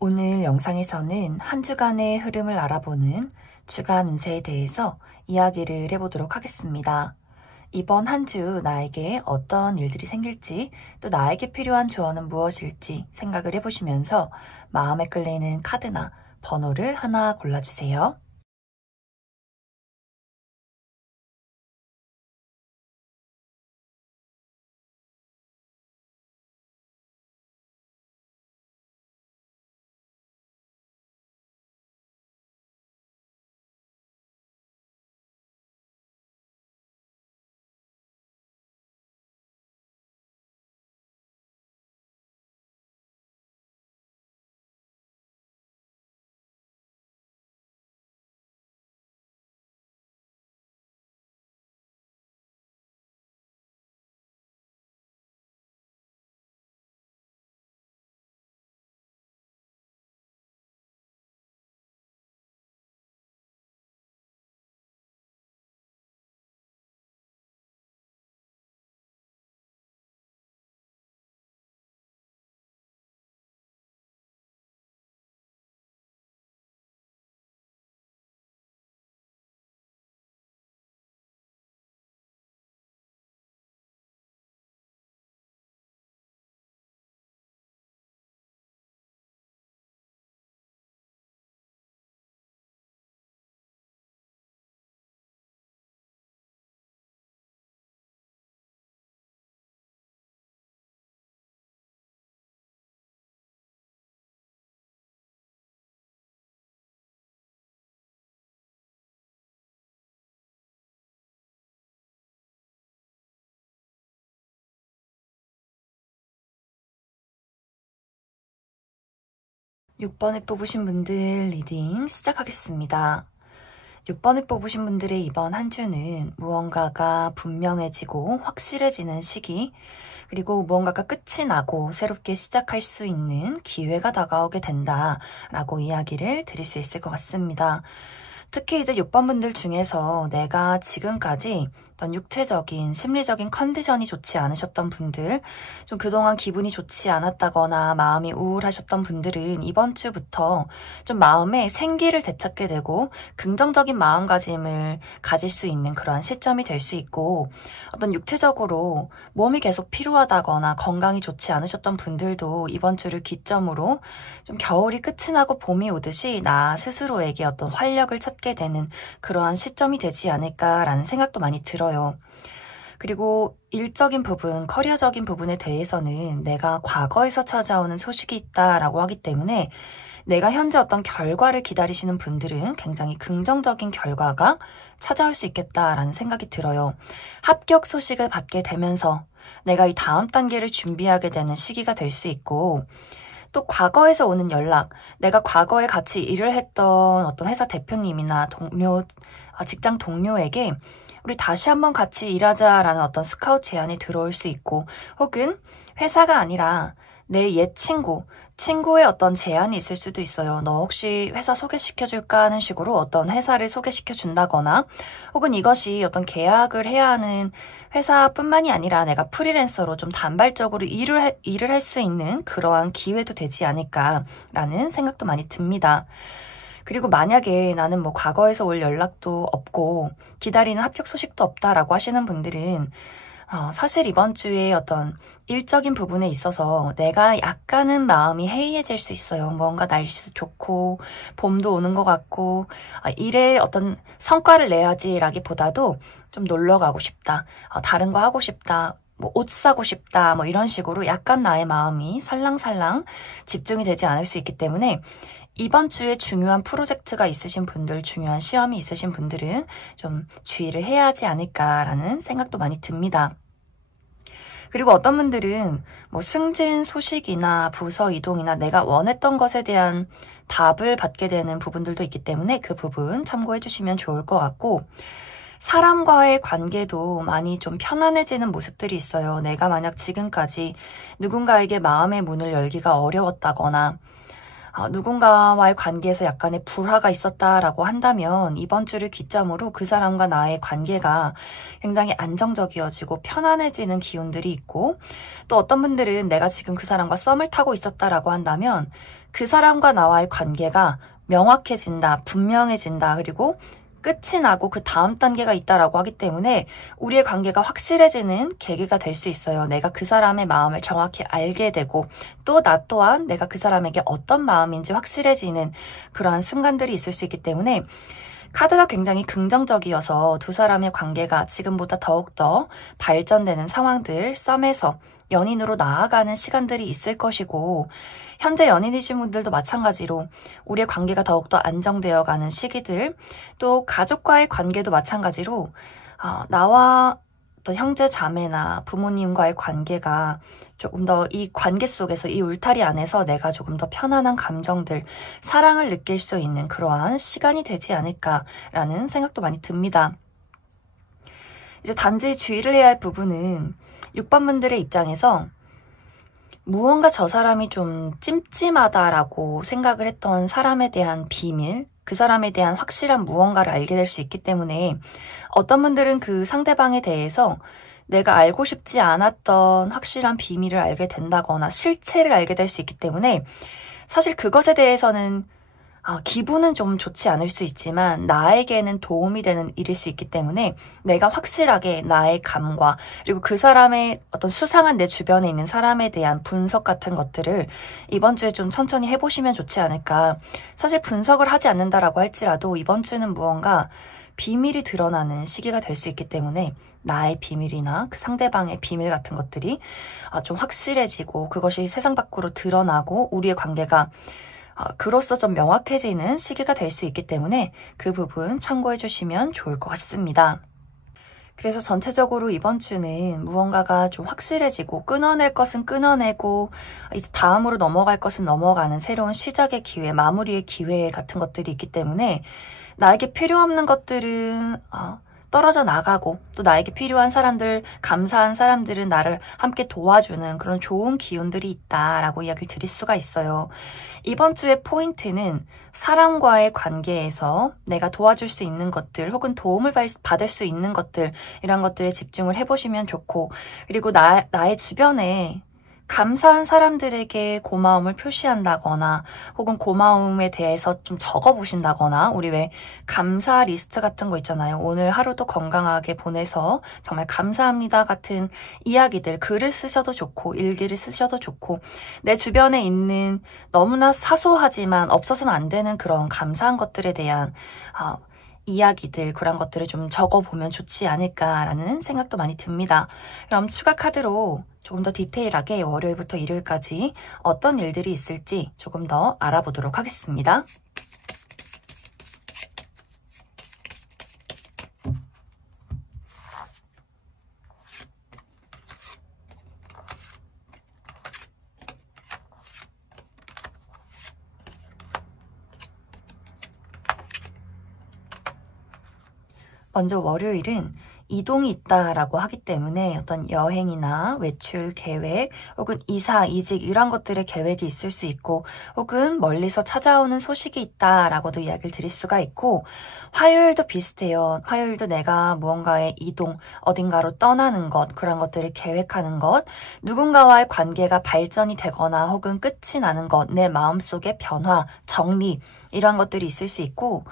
오늘 영상에서는 한 주간의 흐름을 알아보는 주간 운세에 대해서 이야기를 해보도록 하겠습니다. 이번 한 주 나에게 어떤 일들이 생길지, 또 나에게 필요한 조언은 무엇일지 생각을 해보시면서 마음에 끌리는 카드나 번호를 하나 골라주세요. 6번에 뽑으신 분들 리딩 시작하겠습니다. 6번에 뽑으신 분들의 이번 한 주는 무언가가 분명해지고 확실해지는 시기, 그리고 무언가가 끝이 나고 새롭게 시작할 수 있는 기회가 다가오게 된다라고 이야기를 드릴 수 있을 것 같습니다. 특히 이제 6번 분들 중에서 내가 지금까지 어떤 육체적인, 심리적인 컨디션이 좋지 않으셨던 분들, 좀 그동안 기분이 좋지 않았다거나 마음이 우울하셨던 분들은 이번 주부터 좀 마음에 생기를 되찾게 되고 긍정적인 마음가짐을 가질 수 있는 그러한 시점이 될 수 있고, 어떤 육체적으로 몸이 계속 피로하다거나 건강이 좋지 않으셨던 분들도 이번 주를 기점으로 좀 겨울이 끝이 나고 봄이 오듯이 나 스스로에게 어떤 활력을 찾게 되는 그러한 시점이 되지 않을까라는 생각도 많이 들어요. 그리고 일적인 부분, 커리어적인 부분에 대해서는 내가 과거에서 찾아오는 소식이 있다라고 하기 때문에 내가 현재 어떤 결과를 기다리시는 분들은 굉장히 긍정적인 결과가 찾아올 수 있겠다라는 생각이 들어요. 합격 소식을 받게 되면서 내가 이 다음 단계를 준비하게 되는 시기가 될 수 있고, 또 과거에서 오는 연락, 내가 과거에 같이 일을 했던 어떤 회사 대표님이나 직장 동료에게 우리 다시 한번 같이 일하자라는 어떤 스카우트 제안이 들어올 수 있고, 혹은 회사가 아니라 내 옛 친구의 어떤 제안이 있을 수도 있어요. 너 혹시 회사 소개시켜줄까 하는 식으로 어떤 회사를 소개시켜준다거나, 혹은 이것이 어떤 계약을 해야 하는 회사뿐만이 아니라 내가 프리랜서로 좀 단발적으로 일을 할 수 있는 그러한 기회도 되지 않을까라는 생각도 많이 듭니다. 그리고 만약에 나는 뭐 과거에서 올 연락도 없고 기다리는 합격 소식도 없다라고 하시는 분들은 사실 이번 주에 어떤 일적인 부분에 있어서 내가 약간은 마음이 해이해질 수 있어요. 뭔가 날씨도 좋고 봄도 오는 것 같고 일에 어떤 성과를 내야지라기보다도 좀 놀러 가고 싶다, 다른 거 하고 싶다, 뭐 옷 사고 싶다, 뭐 이런 식으로 약간 나의 마음이 살랑살랑 집중이 되지 않을 수 있기 때문에 이번 주에 중요한 프로젝트가 있으신 분들, 중요한 시험이 있으신 분들은 좀 주의를 해야 하지 않을까라는 생각도 많이 듭니다. 그리고 어떤 분들은 뭐 승진 소식이나 부서 이동이나 내가 원했던 것에 대한 답을 받게 되는 부분들도 있기 때문에 그 부분 참고해 주시면 좋을 것 같고, 사람과의 관계도 많이 좀 편안해지는 모습들이 있어요. 내가 만약 지금까지 누군가에게 마음의 문을 열기가 어려웠다거나 누군가와의 관계에서 약간의 불화가 있었다라고 한다면 이번 주를 기점으로 그 사람과 나의 관계가 굉장히 안정적이어지고 편안해지는 기운들이 있고, 또 어떤 분들은 내가 지금 그 사람과 썸을 타고 있었다라고 한다면 그 사람과 나와의 관계가 명확해진다, 분명해진다, 그리고 끝이 나고 그 다음 단계가 있다라고 하기 때문에 우리의 관계가 확실해지는 계기가 될 수 있어요. 내가 그 사람의 마음을 정확히 알게 되고 또 나 또한 내가 그 사람에게 어떤 마음인지 확실해지는 그러한 순간들이 있을 수 있기 때문에 카드가 굉장히 긍정적이어서 두 사람의 관계가 지금보다 더욱더 발전되는 상황들, 썸에서 연인으로 나아가는 시간들이 있을 것이고 현재 연인이신 분들도 마찬가지로 우리의 관계가 더욱더 안정되어가는 시기들, 또 가족과의 관계도 마찬가지로 나와 어떤 형제 자매나 부모님과의 관계가 조금 더 이 관계 속에서 이 울타리 안에서 내가 조금 더 편안한 감정들, 사랑을 느낄 수 있는 그러한 시간이 되지 않을까라는 생각도 많이 듭니다. 이제 단지 주의를 해야 할 부분은 6번 분들의 입장에서 무언가 저 사람이 좀 찜찜하다라고 생각을 했던 사람에 대한 비밀, 그 사람에 대한 확실한 무언가를 알게 될 수 있기 때문에 어떤 분들은 그 상대방에 대해서 내가 알고 싶지 않았던 확실한 비밀을 알게 된다거나 실체를 알게 될 수 있기 때문에 사실 그것에 대해서는 기분은 좀 좋지 않을 수 있지만 나에게는 도움이 되는 일일 수 있기 때문에 내가 확실하게 나의 감과 그리고 그 사람의 어떤 수상한 내 주변에 있는 사람에 대한 분석 같은 것들을 이번 주에 좀 천천히 해보시면 좋지 않을까. 사실 분석을 하지 않는다라고 할지라도 이번 주는 무언가 비밀이 드러나는 시기가 될 수 있기 때문에 나의 비밀이나 그 상대방의 비밀 같은 것들이 좀 확실해지고 그것이 세상 밖으로 드러나고 우리의 관계가 그로써 좀 명확해지는 시기가 될 수 있기 때문에 그 부분 참고해 주시면 좋을 것 같습니다. 그래서 전체적으로 이번 주는 무언가가 좀 확실해지고 끊어낼 것은 끊어내고 이제 다음으로 넘어갈 것은 넘어가는 새로운 시작의 기회, 마무리의 기회 같은 것들이 있기 때문에 나에게 필요 없는 것들은 떨어져 나가고 또 나에게 필요한 사람들, 감사한 사람들은 나를 함께 도와주는 그런 좋은 기운들이 있다라고 이야기를 드릴 수가 있어요. 이번 주의 포인트는 사람과의 관계에서 내가 도와줄 수 있는 것들 혹은 도움을 받을 수 있는 것들 이런 것들에 집중을 해보시면 좋고 그리고 나의 주변에 감사한 사람들에게 고마움을 표시한다거나 혹은 고마움에 대해서 좀 적어보신다거나 우리 왜 감사 리스트 같은 거 있잖아요. 오늘 하루도 건강하게 보내서 정말 감사합니다 같은 이야기들 글을 쓰셔도 좋고 일기를 쓰셔도 좋고 내 주변에 있는 너무나 사소하지만 없어서는 안 되는 그런 감사한 것들에 대한 이야기들 그런 것들을 좀 적어보면 좋지 않을까라는 생각도 많이 듭니다. 그럼 추가 카드로 조금 더 디테일하게 월요일부터 일요일까지 어떤 일들이 있을지 조금 더 알아보도록 하겠습니다. 먼저 월요일은 이동이 있다라고 하기 때문에 어떤 여행이나 외출 계획 혹은 이사, 이직 이런 것들의 계획이 있을 수 있고 혹은 멀리서 찾아오는 소식이 있다라고도 이야기를 드릴 수가 있고 화요일도 비슷해요. 화요일도 내가 무언가의 이동, 어딘가로 떠나는 것 그런 것들을 계획하는 것 누군가와의 관계가 발전이 되거나 혹은 끝이 나는 것 내 마음속의 변화, 정리 이런 것들이 있을 수 있고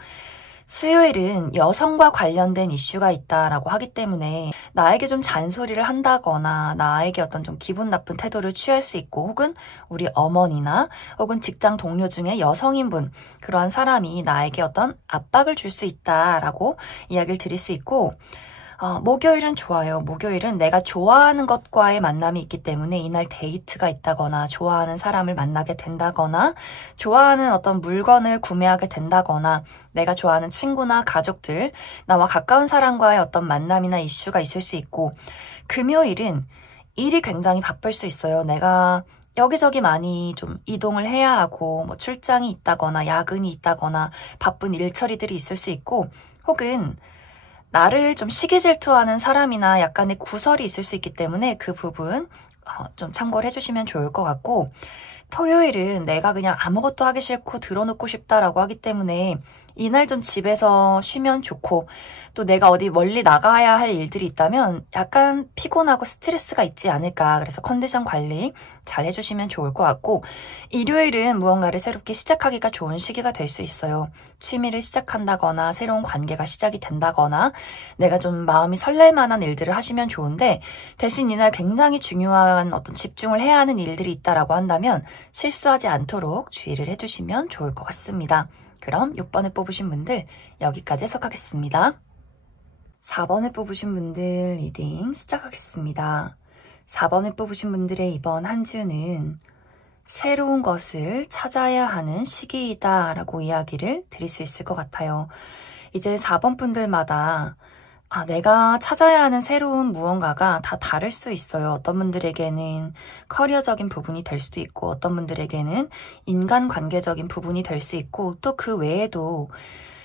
수요일은 여성과 관련된 이슈가 있다라고 하기 때문에 나에게 좀 잔소리를 한다거나 나에게 어떤 좀 기분 나쁜 태도를 취할 수 있고 혹은 우리 어머니나 혹은 직장 동료 중에 여성인분 그러한 사람이 나에게 어떤 압박을 줄 수 있다라고 이야기를 드릴 수 있고 목요일은 좋아요. 목요일은 내가 좋아하는 것과의 만남이 있기 때문에 이날 데이트가 있다거나 좋아하는 사람을 만나게 된다거나 좋아하는 어떤 물건을 구매하게 된다거나 내가 좋아하는 친구나 가족들, 나와 가까운 사람과의 어떤 만남이나 이슈가 있을 수 있고 금요일은 일이 굉장히 바쁠 수 있어요. 내가 여기저기 많이 좀 이동을 해야 하고 뭐 출장이 있다거나 야근이 있다거나 바쁜 일처리들이 있을 수 있고 혹은 나를 좀 시기 질투하는 사람이나 약간의 구설이 있을 수 있기 때문에 그 부분 좀 참고를 해주시면 좋을 것 같고 토요일은 내가 그냥 아무것도 하기 싫고 들어눕고 싶다라고 하기 때문에 이날 좀 집에서 쉬면 좋고, 또 내가 어디 멀리 나가야 할 일들이 있다면 약간 피곤하고 스트레스가 있지 않을까. 그래서 컨디션 관리 잘 해주시면 좋을 것 같고, 일요일은 무언가를 새롭게 시작하기가 좋은 시기가 될 수 있어요. 취미를 시작한다거나 새로운 관계가 시작이 된다거나 내가 좀 마음이 설렐 만한 일들을 하시면 좋은데, 대신 이날 굉장히 중요한 어떤 집중을 해야 하는 일들이 있다라고 한다면 실수하지 않도록 주의를 해주시면 좋을 것 같습니다. 그럼 6번을 뽑으신 분들 여기까지 해석하겠습니다. 4번을 뽑으신 분들 리딩 시작하겠습니다. 4번을 뽑으신 분들의 이번 한 주는 새로운 것을 찾아야 하는 시기이다 라고 이야기를 드릴 수 있을 것 같아요. 이제 4번 분들마다 내가 찾아야 하는 새로운 무언가가 다 다를 수 있어요. 어떤 분들에게는 커리어적인 부분이 될 수도 있고, 어떤 분들에게는 인간관계적인 부분이 될 수 있고, 또 그 외에도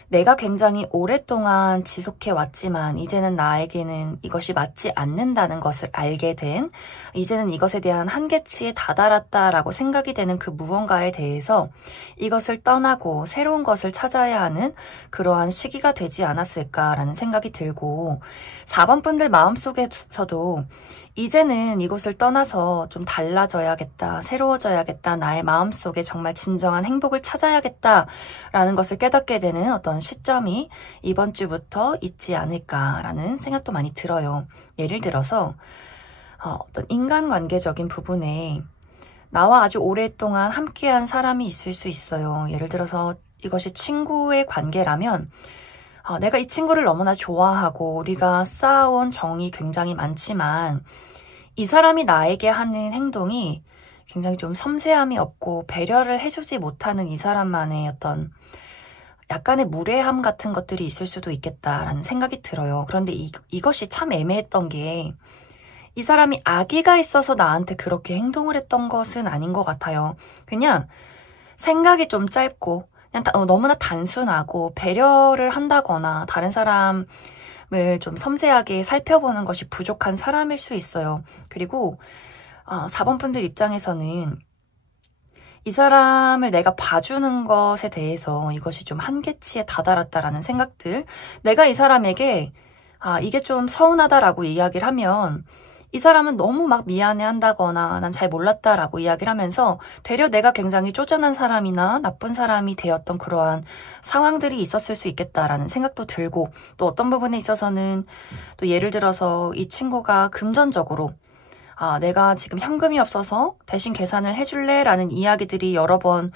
내가 굉장히 오랫동안 지속해 왔지만 이제는 나에게는 이것이 맞지 않는다는 것을 알게 된, 이제는 이것에 대한 한계치에 다다랐다라고 생각이 되는 그 무언가에 대해서 이것을 떠나고 새로운 것을 찾아야 하는 그러한 시기가 되지 않았을까라는 생각이 들고, 4번 분들 마음속에서도 이제는 이곳을 떠나서 좀 달라져야겠다, 새로워져야겠다, 나의 마음속에 정말 진정한 행복을 찾아야겠다라는 것을 깨닫게 되는 어떤 시점이 이번 주부터 있지 않을까라는 생각도 많이 들어요. 예를 들어서 어떤 인간관계적인 부분에 나와 아주 오랫동안 함께한 사람이 있을 수 있어요. 예를 들어서 이것이 친구의 관계라면 내가 이 친구를 너무나 좋아하고 우리가 쌓아온 정이 굉장히 많지만 이 사람이 나에게 하는 행동이 굉장히 좀 섬세함이 없고 배려를 해주지 못하는 이 사람만의 어떤 약간의 무례함 같은 것들이 있을 수도 있겠다라는 생각이 들어요. 그런데 이것이 참 애매했던 게, 이 사람이 악의가 있어서 나한테 그렇게 행동을 했던 것은 아닌 것 같아요. 그냥 생각이 좀 짧고 그냥 너무나 단순하고 배려를 한다거나 다른 사람을 좀 섬세하게 살펴보는 것이 부족한 사람일 수 있어요. 그리고 4번 분들 입장에서는 이 사람을 내가 봐주는 것에 대해서 이것이 좀 한계치에 다다랐다라는 생각들, 내가 이 사람에게 이게 좀 서운하다라고 이야기를 하면 이 사람은 너무 막 미안해한다거나 난 잘 몰랐다라고 이야기를 하면서 되려 내가 굉장히 쪼잔한 사람이나 나쁜 사람이 되었던 그러한 상황들이 있었을 수 있겠다라는 생각도 들고, 또 어떤 부분에 있어서는 또 예를 들어서 이 친구가 금전적으로 내가 지금 현금이 없어서 대신 계산을 해줄래? 라는 이야기들이 여러 번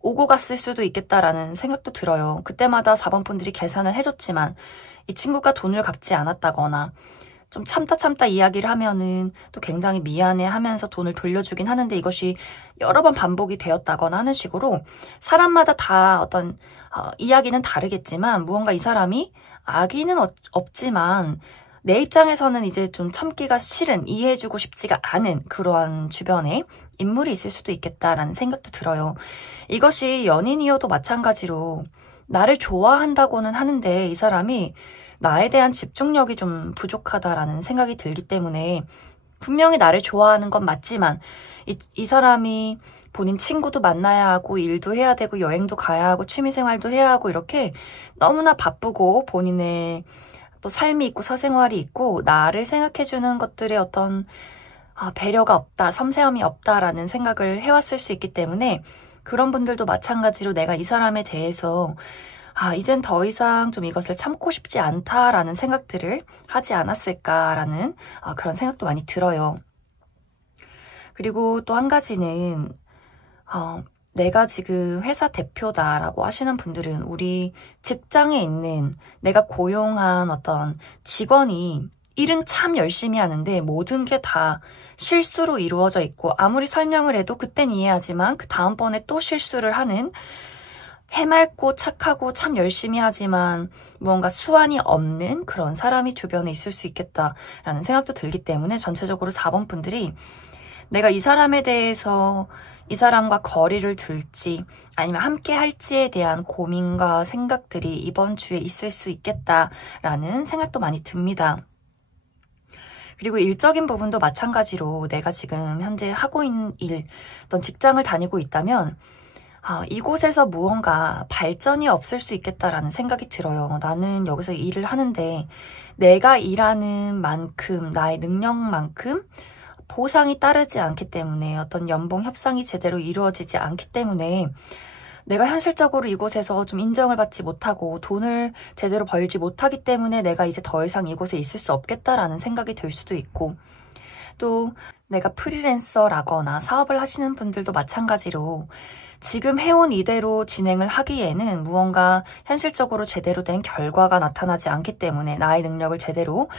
오고 갔을 수도 있겠다라는 생각도 들어요. 그때마다 4번 분들이 계산을 해줬지만 이 친구가 돈을 갚지 않았다거나 좀 참다 이야기를 하면은 또 굉장히 미안해 하면서 돈을 돌려주긴 하는데 이것이 여러 번 반복이 되었다거나 하는 식으로 사람마다 다 어떤 이야기는 다르겠지만 무언가 이 사람이 악의는 없지만 내 입장에서는 이제 좀 참기가 싫은, 이해해주고 싶지가 않은 그러한 주변에 인물이 있을 수도 있겠다라는 생각도 들어요. 이것이 연인이어도 마찬가지로 나를 좋아한다고는 하는데 이 사람이 나에 대한 집중력이 좀 부족하다라는 생각이 들기 때문에, 분명히 나를 좋아하는 건 맞지만 이 사람이 본인 친구도 만나야 하고 일도 해야 되고 여행도 가야 하고 취미생활도 해야 하고 이렇게 너무나 바쁘고 본인의 또 삶이 있고 사생활이 있고 나를 생각해주는 것들의 어떤 배려가 없다, 섬세함이 없다라는 생각을 해왔을 수 있기 때문에 그런 분들도 마찬가지로 내가 이 사람에 대해서 이젠 더 이상 좀 이것을 참고 싶지 않다라는 생각들을 하지 않았을까라는 그런 생각도 많이 들어요. 그리고 또 한 가지는 내가 지금 회사 대표다라고 하시는 분들은 우리 직장에 있는 내가 고용한 어떤 직원이 일은 참 열심히 하는데 모든 게 다 실수로 이루어져 있고 아무리 설명을 해도 그땐 이해하지만 그 다음번에 또 실수를 하는, 해맑고 착하고 참 열심히 하지만 무언가 수완이 없는 그런 사람이 주변에 있을 수 있겠다라는 생각도 들기 때문에 전체적으로 4번 분들이 내가 이 사람에 대해서 이 사람과 거리를 둘지 아니면 함께 할지에 대한 고민과 생각들이 이번 주에 있을 수 있겠다라는 생각도 많이 듭니다. 그리고 일적인 부분도 마찬가지로 내가 지금 현재 하고 있는 일, 어떤 직장을 다니고 있다면 이곳에서 무언가 발전이 없을 수 있겠다라는 생각이 들어요. 나는 여기서 일을 하는데 내가 일하는 만큼, 나의 능력만큼 보상이 따르지 않기 때문에, 어떤 연봉 협상이 제대로 이루어지지 않기 때문에 내가 현실적으로 이곳에서 좀 인정을 받지 못하고 돈을 제대로 벌지 못하기 때문에 내가 이제 더 이상 이곳에 있을 수 없겠다라는 생각이 들 수도 있고, 또 내가 프리랜서라거나 사업을 하시는 분들도 마찬가지로 지금 해온 이대로 진행을 하기에는 무언가 현실적으로 제대로 된 결과가 나타나지 않기 때문에, 나의 능력을 제대로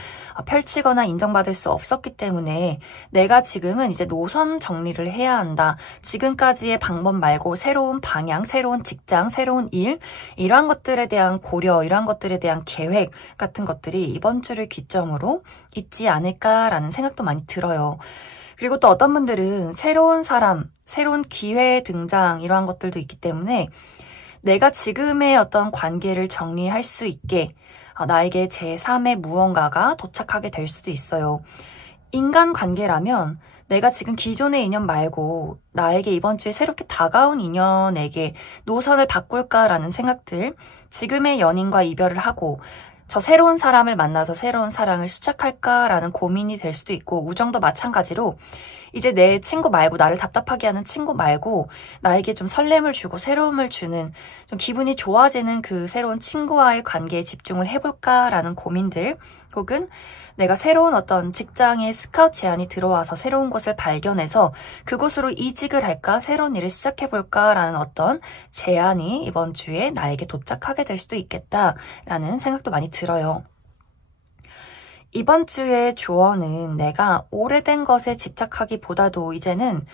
펼치거나 인정받을 수 없었기 때문에 내가 지금은 이제 노선 정리를 해야 한다. 지금까지의 방법 말고 새로운 방향, 새로운 직장, 새로운 일, 이러한 것들에 대한 고려, 이러한 것들에 대한 계획 같은 것들이 이번 주를 기점으로 있지 않을까라는 생각도 많이 들어요. 그리고 또 어떤 분들은 새로운 사람, 새로운 기회의 등장, 이러한 것들도 있기 때문에 내가 지금의 어떤 관계를 정리할 수 있게 나에게 제3의 무언가가 도착하게 될 수도 있어요. 인간 관계라면 내가 지금 기존의 인연 말고 나에게 이번 주에 새롭게 다가온 인연에게 노선을 바꿀까라는 생각들, 지금의 연인과 이별을 하고 저 새로운 사람을 만나서 새로운 사랑을 시작할까라는 고민이 될 수도 있고, 우정도 마찬가지로 이제 내 친구 말고, 나를 답답하게 하는 친구 말고 나에게 좀 설렘을 주고 새로움을 주는, 좀 기분이 좋아지는 그 새로운 친구와의 관계에 집중을 해볼까라는 고민들, 혹은 내가 새로운 어떤 직장에 스카우트 제안이 들어와서 새로운 곳을 발견해서 그곳으로 이직을 할까, 새로운 일을 시작해볼까라는 어떤 제안이 이번 주에 나에게 도착하게 될 수도 있겠다라는 생각도 많이 들어요. 이번 주의 조언은 내가 오래된 것에 집착하기보다도 이제는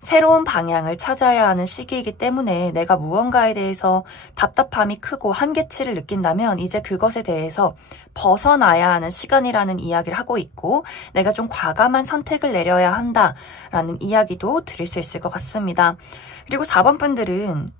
새로운 방향을 찾아야 하는 시기이기 때문에, 내가 무언가에 대해서 답답함이 크고 한계치를 느낀다면 이제 그것에 대해서 벗어나야 하는 시간이라는 이야기를 하고 있고, 내가 좀 과감한 선택을 내려야 한다라는 이야기도 드릴 수 있을 것 같습니다. 그리고 4번 분들은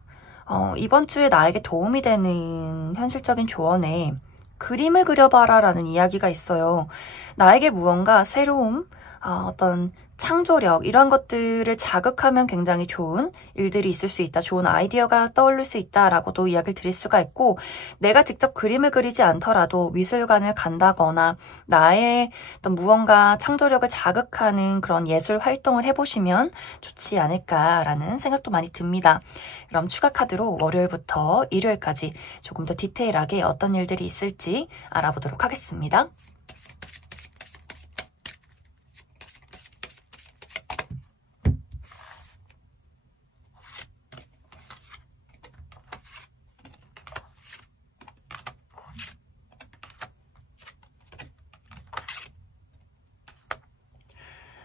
이번 주에 나에게 도움이 되는 현실적인 조언에 그림을 그려봐라 라는 이야기가 있어요. 나에게 무언가 새로움, 어떤 창조력, 이런 것들을 자극하면 굉장히 좋은 일들이 있을 수 있다, 좋은 아이디어가 떠오를 수 있다라고도 이야기를 드릴 수가 있고, 내가 직접 그림을 그리지 않더라도 미술관을 간다거나 나의 어떤 무언가 창조력을 자극하는 그런 예술 활동을 해보시면 좋지 않을까라는 생각도 많이 듭니다. 그럼 추가 카드로 월요일부터 일요일까지 조금 더 디테일하게 어떤 일들이 있을지 알아보도록 하겠습니다.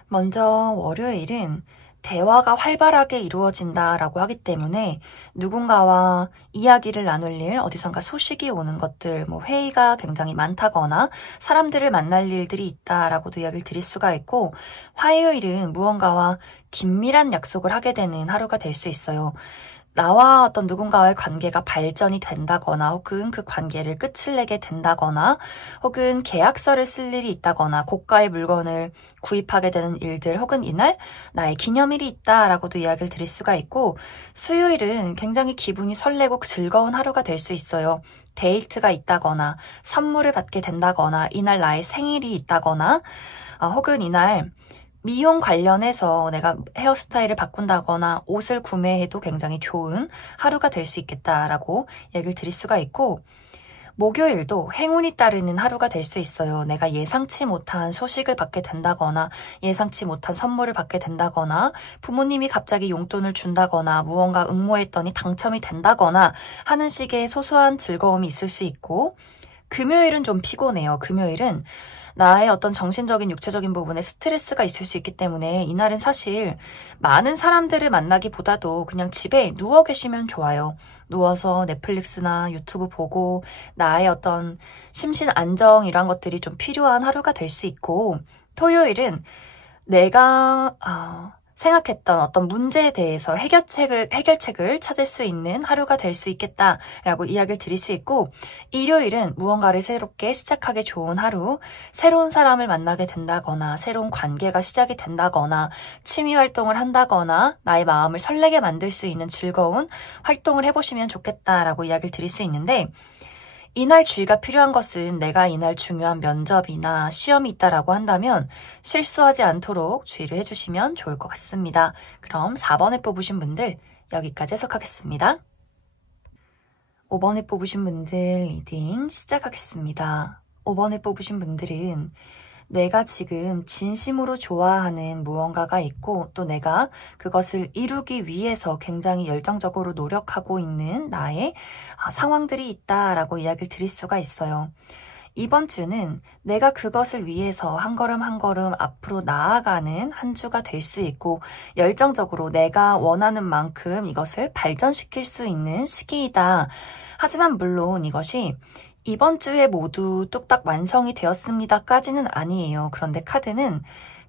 먼저 월요일은 대화가 활발하게 이루어진다라고 하기 때문에 누군가와 이야기를 나눌 일, 어디선가 소식이 오는 것들, 회의가 굉장히 많다거나 사람들을 만날 일들이 있다라고도 이야기를 드릴 수가 있고, 화요일은 무언가와 긴밀한 약속을 하게 되는 하루가 될 수 있어요. 나와 어떤 누군가와의 관계가 발전이 된다거나, 혹은 그 관계를 끝을 내게 된다거나, 혹은 계약서를 쓸 일이 있다거나, 고가의 물건을 구입하게 되는 일들, 혹은 이날 나의 기념일이 있다라고도 이야기를 드릴 수가 있고, 수요일은 굉장히 기분이 설레고 즐거운 하루가 될 수 있어요. 데이트가 있다거나, 선물을 받게 된다거나, 이날 나의 생일이 있다거나, 혹은 이날 미용 관련해서 내가 헤어스타일을 바꾼다거나 옷을 구매해도 굉장히 좋은 하루가 될 수 있겠다라고 얘기를 드릴 수가 있고, 목요일도 행운이 따르는 하루가 될 수 있어요. 내가 예상치 못한 소식을 받게 된다거나, 예상치 못한 선물을 받게 된다거나, 부모님이 갑자기 용돈을 준다거나, 무언가 응모했더니 당첨이 된다거나 하는 식의 소소한 즐거움이 있을 수 있고, 금요일은 좀 피곤해요. 금요일은 나의 어떤 정신적인, 육체적인 부분에 스트레스가 있을 수 있기 때문에 이날은 사실 많은 사람들을 만나기보다도 그냥 집에 누워 계시면 좋아요. 누워서 넷플릭스나 유튜브 보고 나의 어떤 심신 안정, 이런 것들이 좀 필요한 하루가 될 수 있고, 토요일은 내가 생각했던 어떤 문제에 대해서 해결책을 찾을 수 있는 하루가 될 수 있겠다라고 이야기를 드릴 수 있고, 일요일은 무언가를 새롭게 시작하기 좋은 하루, 새로운 사람을 만나게 된다거나 새로운 관계가 시작이 된다거나 취미 활동을 한다거나 나의 마음을 설레게 만들 수 있는 즐거운 활동을 해보시면 좋겠다라고 이야기를 드릴 수 있는데, 이날 주의가 필요한 것은 내가 이날 중요한 면접이나 시험이 있다라고 한다면 실수하지 않도록 주의를 해주시면 좋을 것 같습니다. 그럼 4번에 뽑으신 분들 여기까지 해석하겠습니다. 5번에 뽑으신 분들 리딩 시작하겠습니다. 5번에 뽑으신 분들은 내가 지금 진심으로 좋아하는 무언가가 있고 또 내가 그것을 이루기 위해서 굉장히 열정적으로 노력하고 있는 나의 상황들이 있다라고 이야기를 드릴 수가 있어요. 이번 주는 내가 그것을 위해서 한 걸음 한 걸음 앞으로 나아가는 한 주가 될 수 있고 열정적으로 내가 원하는 만큼 이것을 발전시킬 수 있는 시기이다. 하지만 물론 이것이 이번 주에 모두 뚝딱 완성이 되었습니다까지는 아니에요. 그런데 카드는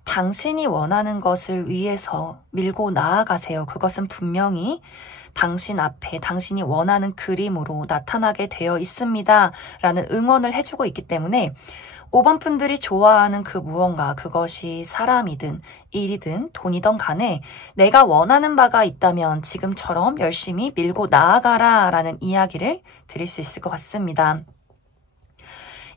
당신이 원하는 것을 위해서 밀고 나아가세요. 그것은 분명히 당신 앞에 당신이 원하는 그림으로 나타나게 되어 있습니다. 라는 응원을 해주고 있기 때문에 5번 분들이 좋아하는 그 무언가, 그것이 사람이든 일이든 돈이든 간에 내가 원하는 바가 있다면 지금처럼 열심히 밀고 나아가라 라는 이야기를 드릴 수 있을 것 같습니다.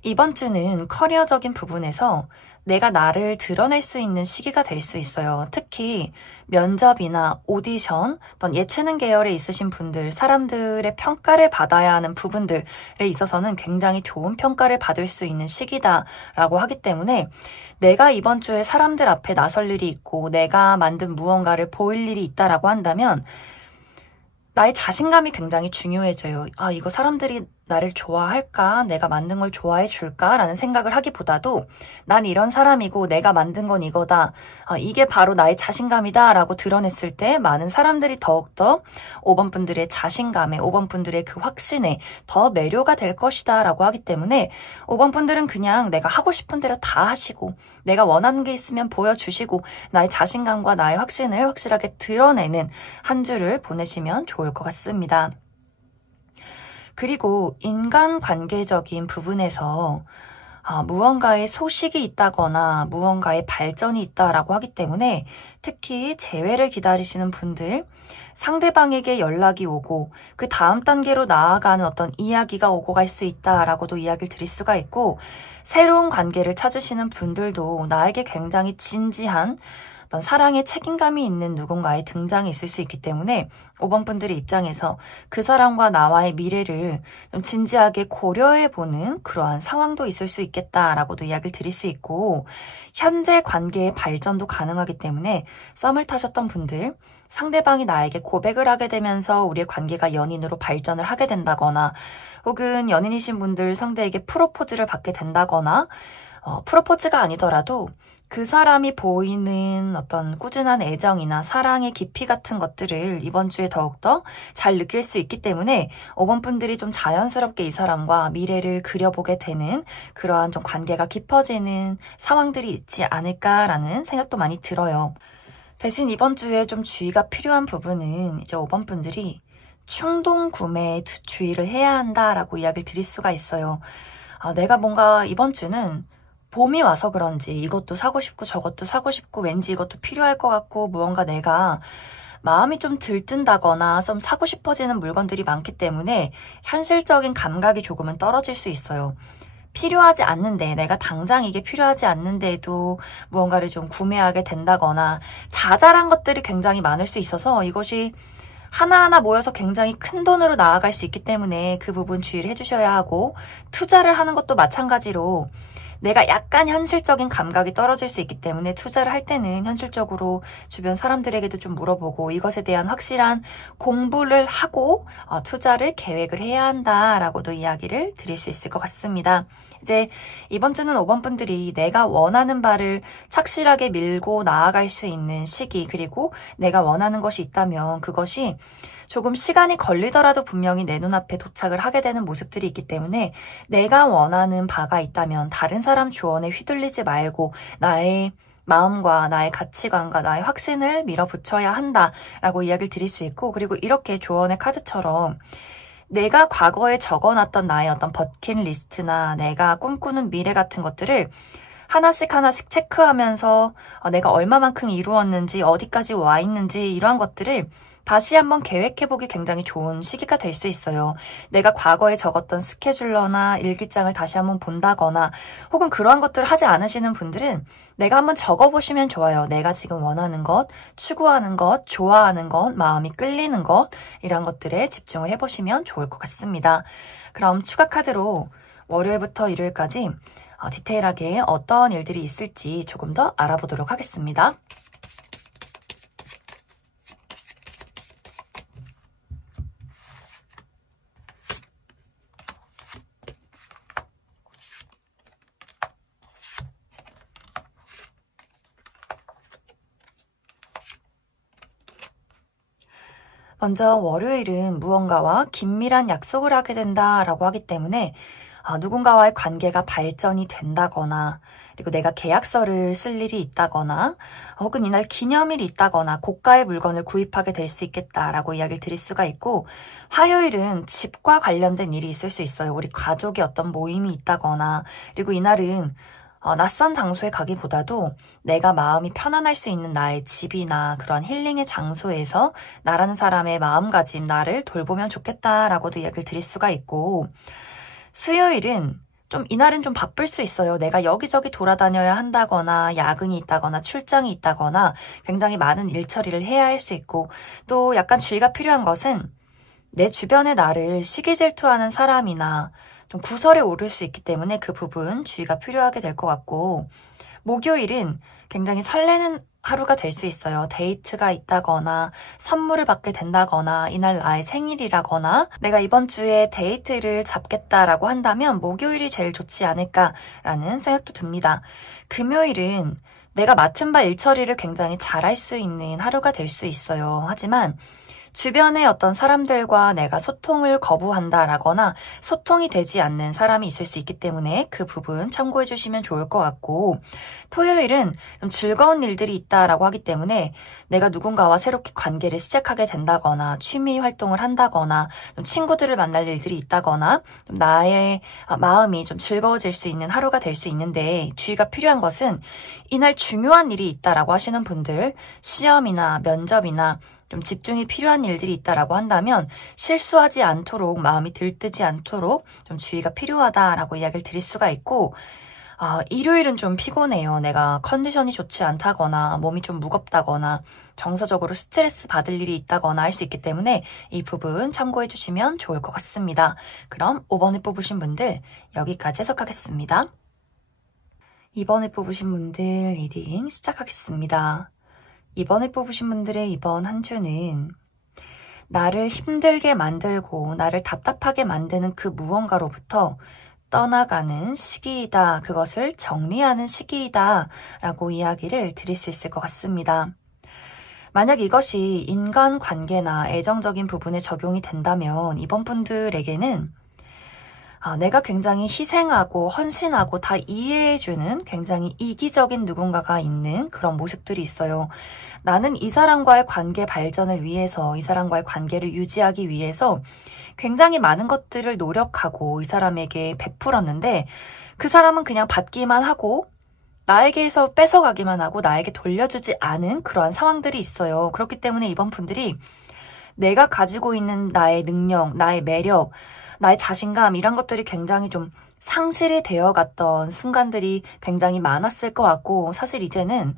이번 주는 커리어적인 부분에서 내가 나를 드러낼 수 있는 시기가 될 수 있어요. 특히 면접이나 오디션, 어떤 예체능 계열에 있으신 분들, 사람들의 평가를 받아야 하는 부분들에 있어서는 굉장히 좋은 평가를 받을 수 있는 시기다라고 하기 때문에 내가 이번 주에 사람들 앞에 나설 일이 있고 내가 만든 무언가를 보일 일이 있다라고 한다면 나의 자신감이 굉장히 중요해져요. 이거 사람들이 나를 좋아할까? 내가 만든 걸 좋아해 줄까? 라는 생각을 하기보다도 난 이런 사람이고 내가 만든 건 이거다. 이게 바로 나의 자신감이다 라고 드러냈을 때 많은 사람들이 더욱더 5번 분들의 자신감에 5번 분들의 그 확신에 더 매료가 될 것이다 라고 하기 때문에 5번 분들은 그냥 내가 하고 싶은 대로 다 하시고 내가 원하는 게 있으면 보여주시고 나의 자신감과 나의 확신을 확실하게 드러내는 한 주를 보내시면 좋을 것 같습니다. 그리고 인간관계적인 부분에서 무언가의 소식이 있다거나 무언가의 발전이 있다라고 하기 때문에 특히 재회를 기다리시는 분들, 상대방에게 연락이 오고 그 다음 단계로 나아가는 어떤 이야기가 오고 갈 수 있다라고도 이야기를 드릴 수가 있고, 새로운 관계를 찾으시는 분들도 나에게 굉장히 진지한 어떤 사랑의 책임감이 있는 누군가의 등장이 있을 수 있기 때문에 5번 분들의 입장에서 그 사람과 나와의 미래를 좀 진지하게 고려해보는 그러한 상황도 있을 수 있겠다라고도 이야기를 드릴 수 있고, 현재 관계의 발전도 가능하기 때문에 썸을 타셨던 분들, 상대방이 나에게 고백을 하게 되면서 우리의 관계가 연인으로 발전을 하게 된다거나 혹은 연인이신 분들 상대에게 프로포즈를 받게 된다거나 프로포즈가 아니더라도 그 사람이 보이는 어떤 꾸준한 애정이나 사랑의 깊이 같은 것들을 이번 주에 더욱더 잘 느낄 수 있기 때문에 5번 분들이 좀 자연스럽게 이 사람과 미래를 그려보게 되는 그러한 좀 관계가 깊어지는 상황들이 있지 않을까라는 생각도 많이 들어요. 대신 이번 주에 좀 주의가 필요한 부분은 이제 5번 분들이 충동 구매에 주의를 해야 한다라고 이야기를 드릴 수가 있어요. 내가 뭔가 이번 주는 봄이 와서 그런지 이것도 사고 싶고 저것도 사고 싶고 왠지 이것도 필요할 것 같고 무언가 내가 마음이 좀 들뜬다거나 좀 사고 싶어지는 물건들이 많기 때문에 현실적인 감각이 조금은 떨어질 수 있어요. 필요하지 않는데, 내가 당장 이게 필요하지 않는데도 무언가를 좀 구매하게 된다거나 자잘한 것들이 굉장히 많을 수 있어서 이것이 하나하나 모여서 굉장히 큰 돈으로 나아갈 수 있기 때문에 그 부분 주의를 해주셔야 하고, 투자를 하는 것도 마찬가지로 내가 약간 현실적인 감각이 떨어질 수 있기 때문에 투자를 할 때는 현실적으로 주변 사람들에게도 좀 물어보고 이것에 대한 확실한 공부를 하고 투자를 계획을 해야 한다라고도 이야기를 드릴 수 있을 것 같습니다. 이제 이번 주는 5번 분들이 내가 원하는 바를 착실하게 밀고 나아갈 수 있는 시기, 그리고 내가 원하는 것이 있다면 그것이 조금 시간이 걸리더라도 분명히 내 눈앞에 도착을 하게 되는 모습들이 있기 때문에 내가 원하는 바가 있다면 다른 사람 조언에 휘둘리지 말고 나의 마음과 나의 가치관과 나의 확신을 밀어붙여야 한다라고 이야기를 드릴 수 있고, 그리고 이렇게 조언의 카드처럼 내가 과거에 적어놨던 나의 어떤 버킷리스트나 내가 꿈꾸는 미래 같은 것들을 하나씩 하나씩 체크하면서 내가 얼마만큼 이루었는지, 어디까지 와 있는지, 이러한 것들을 다시 한번 계획해보기 굉장히 좋은 시기가 될 수 있어요. 내가 과거에 적었던 스케줄러나 일기장을 다시 한번 본다거나, 혹은 그러한 것들을 하지 않으시는 분들은 내가 한번 적어보시면 좋아요. 내가 지금 원하는 것, 추구하는 것, 좋아하는 것, 마음이 끌리는 것, 이런 것들에 집중을 해보시면 좋을 것 같습니다. 그럼 추가 카드로 월요일부터 일요일까지 디테일하게 어떤 일들이 있을지 조금 더 알아보도록 하겠습니다. 먼저 월요일은 무언가와 긴밀한 약속을 하게 된다라고 하기 때문에 누군가와의 관계가 발전이 된다거나, 그리고 내가 계약서를 쓸 일이 있다거나, 혹은 이날 기념일이 있다거나 고가의 물건을 구입하게 될 수 있겠다라고 이야기를 드릴 수가 있고, 화요일은 집과 관련된 일이 있을 수 있어요. 우리 가족의 어떤 모임이 있다거나, 그리고 이날은 낯선 장소에 가기보다도 내가 마음이 편안할 수 있는 나의 집이나 그런 힐링의 장소에서 나라는 사람의 마음가짐, 나를 돌보면 좋겠다라고도 이야기를 드릴 수가 있고, 수요일은 이날은 좀 바쁠 수 있어요. 내가 여기저기 돌아다녀야 한다거나, 야근이 있다거나, 출장이 있다거나, 굉장히 많은 일 처리를 해야 할 수 있고, 또 약간 주의가 필요한 것은 내 주변에 나를 시기질투하는 사람이나 좀 구설에 오를 수 있기 때문에 그 부분 주의가 필요하게 될 것 같고, 목요일은 굉장히 설레는 하루가 될 수 있어요. 데이트가 있다거나 선물을 받게 된다거나, 이날 나의 생일이라거나, 내가 이번 주에 데이트를 잡겠다라고 한다면 목요일이 제일 좋지 않을까라는 생각도 듭니다. 금요일은 내가 맡은 바 일 처리를 굉장히 잘할 수 있는 하루가 될 수 있어요. 하지만 주변의 어떤 사람들과 내가 소통을 거부한다라거나 소통이 되지 않는 사람이 있을 수 있기 때문에 그 부분 참고해 주시면 좋을 것 같고, 토요일은 좀 즐거운 일들이 있다라고 하기 때문에 내가 누군가와 새롭게 관계를 시작하게 된다거나, 취미 활동을 한다거나, 좀 친구들을 만날 일들이 있다거나, 좀 나의 마음이 좀 즐거워질 수 있는 하루가 될 수 있는데, 주의가 필요한 것은 이날 중요한 일이 있다라고 하시는 분들, 시험이나 면접이나 좀 집중이 필요한 일들이 있다라고 한다면 실수하지 않도록, 마음이 들뜨지 않도록 좀 주의가 필요하다라고 이야기를 드릴 수가 있고, 일요일은 좀 피곤해요. 내가 컨디션이 좋지 않다거나, 몸이 좀 무겁다거나, 정서적으로 스트레스 받을 일이 있다거나 할 수 있기 때문에 이 부분 참고해 주시면 좋을 것 같습니다. 그럼 5번을 뽑으신 분들 여기까지 해석하겠습니다. 2번을 뽑으신 분들 리딩 시작하겠습니다. 2번을 뽑으신 분들의 이번 한 주는 나를 힘들게 만들고 나를 답답하게 만드는 그 무언가로부터 떠나가는 시기이다. 그것을 정리하는 시기이다. 라고 이야기를 드릴 수 있을 것 같습니다. 만약 이것이 인간관계나 애정적인 부분에 적용이 된다면 이번 분들에게는 내가 굉장히 희생하고 헌신하고 다 이해해주는 굉장히 이기적인 누군가가 있는 그런 모습들이 있어요. 나는 이 사람과의 관계 발전을 위해서, 이 사람과의 관계를 유지하기 위해서 굉장히 많은 것들을 노력하고 이 사람에게 베풀었는데, 그 사람은 그냥 받기만 하고 나에게서 뺏어가기만 하고 나에게 돌려주지 않은 그러한 상황들이 있어요. 그렇기 때문에 이번 분들이 내가 가지고 있는 나의 능력, 나의 매력, 나의 자신감, 이런 것들이 굉장히 좀 상실이 되어갔던 순간들이 굉장히 많았을 것 같고, 사실 이제는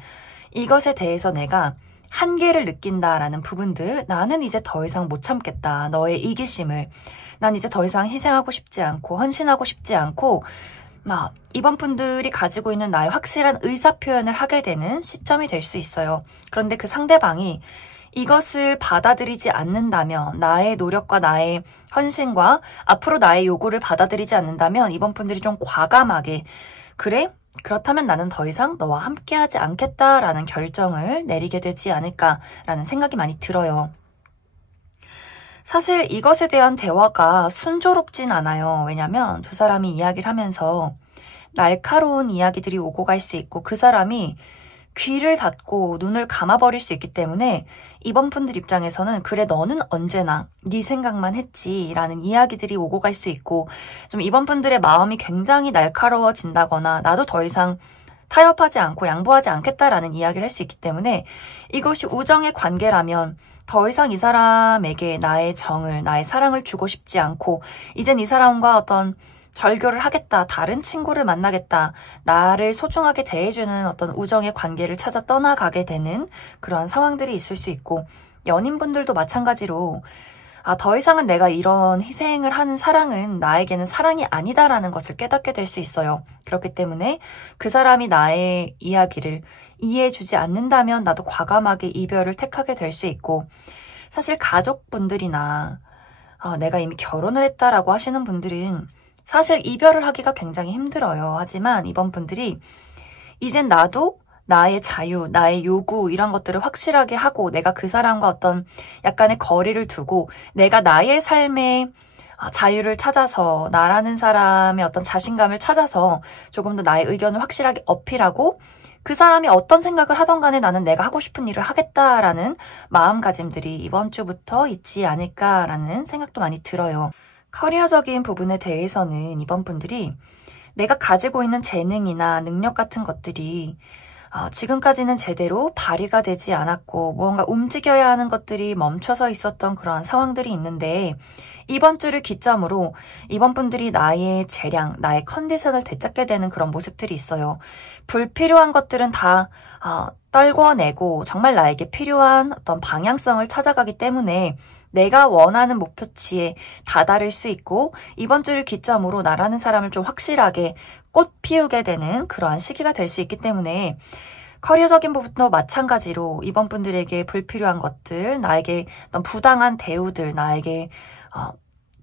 이것에 대해서 내가 한계를 느낀다라는 부분들, 나는 이제 더 이상 못 참겠다. 너의 이기심을. 난 이제 더 이상 희생하고 싶지 않고 헌신하고 싶지 않고, 이번 분들이 가지고 있는 나의 확실한 의사표현을 하게 되는 시점이 될 수 있어요. 그런데 그 상대방이 이것을 받아들이지 않는다면, 나의 노력과 나의 헌신과 앞으로 나의 요구를 받아들이지 않는다면 이번 분들이 좀 과감하게, 그래? 그렇다면 나는 더 이상 너와 함께하지 않겠다라는 결정을 내리게 되지 않을까라는 생각이 많이 들어요. 사실 이것에 대한 대화가 순조롭진 않아요. 왜냐면 두 사람이 이야기를 하면서 날카로운 이야기들이 오고 갈 수 있고, 그 사람이 귀를 닫고 눈을 감아버릴 수 있기 때문에 이번 분들 입장에서는 그래 너는 언제나 네 생각만 했지 라는 이야기들이 오고 갈 수 있고 좀 이번 분들의 마음이 굉장히 날카로워진다거나 나도 더 이상 타협하지 않고 양보하지 않겠다라는 이야기를 할 수 있기 때문에 이것이 우정의 관계라면 더 이상 이 사람에게 나의 정을, 나의 사랑을 주고 싶지 않고 이젠 이 사람과 어떤 절교를 하겠다, 다른 친구를 만나겠다, 나를 소중하게 대해주는 어떤 우정의 관계를 찾아 떠나가게 되는 그런 상황들이 있을 수 있고 연인분들도 마찬가지로 더 이상은 내가 이런 희생을 하는 사랑은 나에게는 사랑이 아니다라는 것을 깨닫게 될 수 있어요. 그렇기 때문에 그 사람이 나의 이야기를 이해해주지 않는다면 나도 과감하게 이별을 택하게 될 수 있고 사실 가족분들이나 내가 이미 결혼을 했다라고 하시는 분들은 사실 이별을 하기가 굉장히 힘들어요. 하지만 이번 분들이 이젠 나도 나의 자유, 나의 요구 이런 것들을 확실하게 하고 내가 그 사람과 어떤 약간의 거리를 두고 내가 나의 삶의 자유를 찾아서 나라는 사람의 어떤 자신감을 찾아서 조금 더 나의 의견을 확실하게 어필하고 그 사람이 어떤 생각을 하던 간에 나는 내가 하고 싶은 일을 하겠다라는 마음가짐들이 이번 주부터 있지 않을까라는 생각도 많이 들어요. 커리어적인 부분에 대해서는 이번 분들이 내가 가지고 있는 재능이나 능력 같은 것들이 지금까지는 제대로 발휘가 되지 않았고 무언가 움직여야 하는 것들이 멈춰서 있었던 그러한 상황들이 있는데 이번 주를 기점으로 이번 분들이 나의 재량, 나의 컨디션을 되찾게 되는 그런 모습들이 있어요. 불필요한 것들은 다 떨궈내고 정말 나에게 필요한 어떤 방향성을 찾아가기 때문에 내가 원하는 목표치에 다다를 수 있고 이번 주를 기점으로 나라는 사람을 좀 확실하게 꽃 피우게 되는 그러한 시기가 될 수 있기 때문에 커리어적인 부분도 마찬가지로 이번 분들에게 불필요한 것들, 나에게 어떤 부당한 대우들, 나에게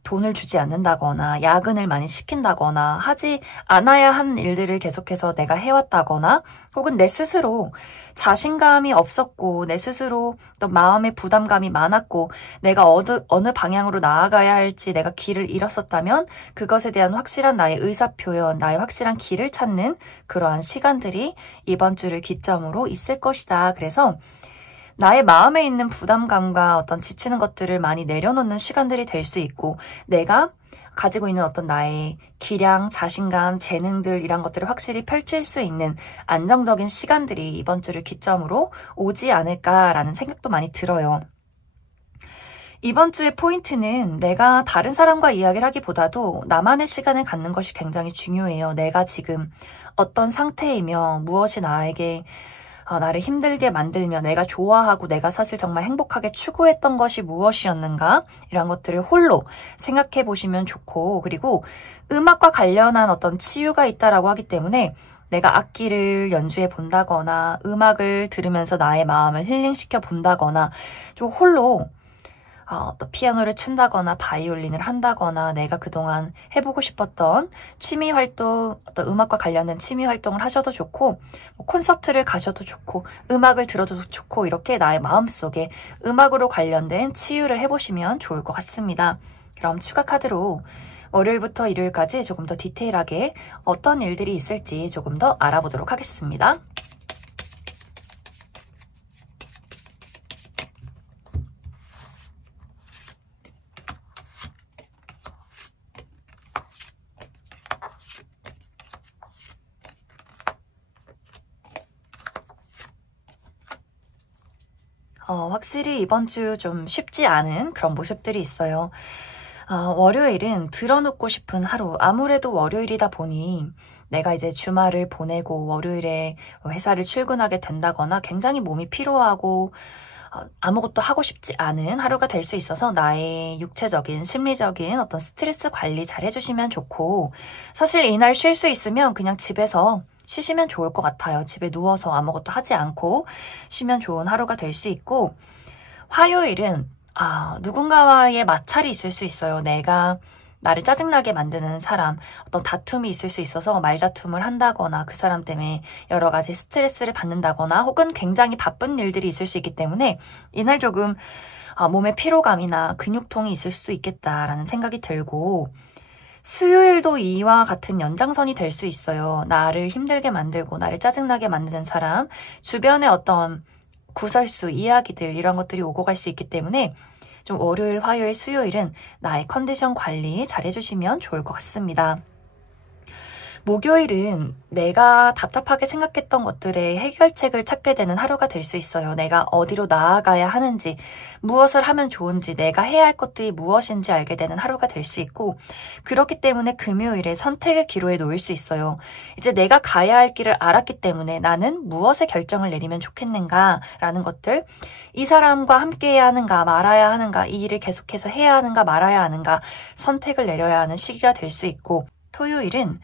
돈을 주지 않는다거나 야근을 많이 시킨다거나 하지 않아야 하는 일들을 계속해서 내가 해왔다거나 혹은 내 스스로 자신감이 없었고 내 스스로 어떤 마음의 부담감이 많았고 내가 어느 방향으로 나아가야 할지 내가 길을 잃었었다면 그것에 대한 확실한 나의 의사표현, 나의 확실한 길을 찾는 그러한 시간들이 이번 주를 기점으로 있을 것이다. 그래서 나의 마음에 있는 부담감과 어떤 지치는 것들을 많이 내려놓는 시간들이 될 수 있고 내가 가지고 있는 어떤 나의 기량, 자신감, 재능들 이런 것들을 확실히 펼칠 수 있는 안정적인 시간들이 이번 주를 기점으로 오지 않을까라는 생각도 많이 들어요. 이번 주의 포인트는 내가 다른 사람과 이야기를 하기보다도 나만의 시간을 갖는 것이 굉장히 중요해요. 내가 지금 어떤 상태이며 무엇이 나에게 나를 힘들게 만들며 내가 좋아하고 내가 사실 정말 행복하게 추구했던 것이 무엇이었는가 이런 것들을 홀로 생각해 보시면 좋고 그리고 음악과 관련한 어떤 치유가 있다라고 하기 때문에 내가 악기를 연주해 본다거나 음악을 들으면서 나의 마음을 힐링시켜 본다거나 좀 홀로 또 피아노를 친다거나 바이올린을 한다거나 내가 그동안 해보고 싶었던 취미 활동, 어떤 음악과 관련된 취미 활동을 하셔도 좋고 콘서트를 가셔도 좋고 음악을 들어도 좋고 이렇게 나의 마음속에 음악으로 관련된 치유를 해보시면 좋을 것 같습니다. 그럼 추가 카드로 월요일부터 일요일까지 조금 더 디테일하게 어떤 일들이 있을지 조금 더 알아보도록 하겠습니다. 확실히 이번 주 좀 쉽지 않은 그런 모습들이 있어요. 월요일은 드러눕고 싶은 하루. 아무래도 월요일이다 보니 내가 이제 주말을 보내고 월요일에 회사를 출근하게 된다거나 굉장히 몸이 피로하고 아무것도 하고 싶지 않은 하루가 될 수 있어서 나의 육체적인, 심리적인 어떤 스트레스 관리 잘 해주시면 좋고 사실 이날 쉴 수 있으면 그냥 집에서 쉬시면 좋을 것 같아요. 집에 누워서 아무것도 하지 않고 쉬면 좋은 하루가 될 수 있고 화요일은 누군가와의 마찰이 있을 수 있어요. 내가 나를 짜증나게 만드는 사람, 어떤 다툼이 있을 수 있어서 말다툼을 한다거나 그 사람 때문에 여러 가지 스트레스를 받는다거나 혹은 굉장히 바쁜 일들이 있을 수 있기 때문에 이날 조금 몸의 피로감이나 근육통이 있을 수도 있겠다라는 생각이 들고 수요일도 이와 같은 연장선이 될 수 있어요. 나를 힘들게 만들고 나를 짜증나게 만드는 사람, 주변의 어떤 구설수, 이야기들 이런 것들이 오고 갈 수 있기 때문에 좀 월요일, 화요일, 수요일은 나의 컨디션 관리 잘 해주시면 좋을 것 같습니다. 목요일은 내가 답답하게 생각했던 것들의 해결책을 찾게 되는 하루가 될 수 있어요. 내가 어디로 나아가야 하는지, 무엇을 하면 좋은지, 내가 해야 할 것들이 무엇인지 알게 되는 하루가 될 수 있고, 그렇기 때문에 금요일에 선택의 기로에 놓일 수 있어요. 이제 내가 가야 할 길을 알았기 때문에 나는 무엇의 결정을 내리면 좋겠는가라는 것들, 이 사람과 함께 해야 하는가 말아야 하는가, 이 일을 계속해서 해야 하는가 말아야 하는가 선택을 내려야 하는 시기가 될 수 있고, 토요일은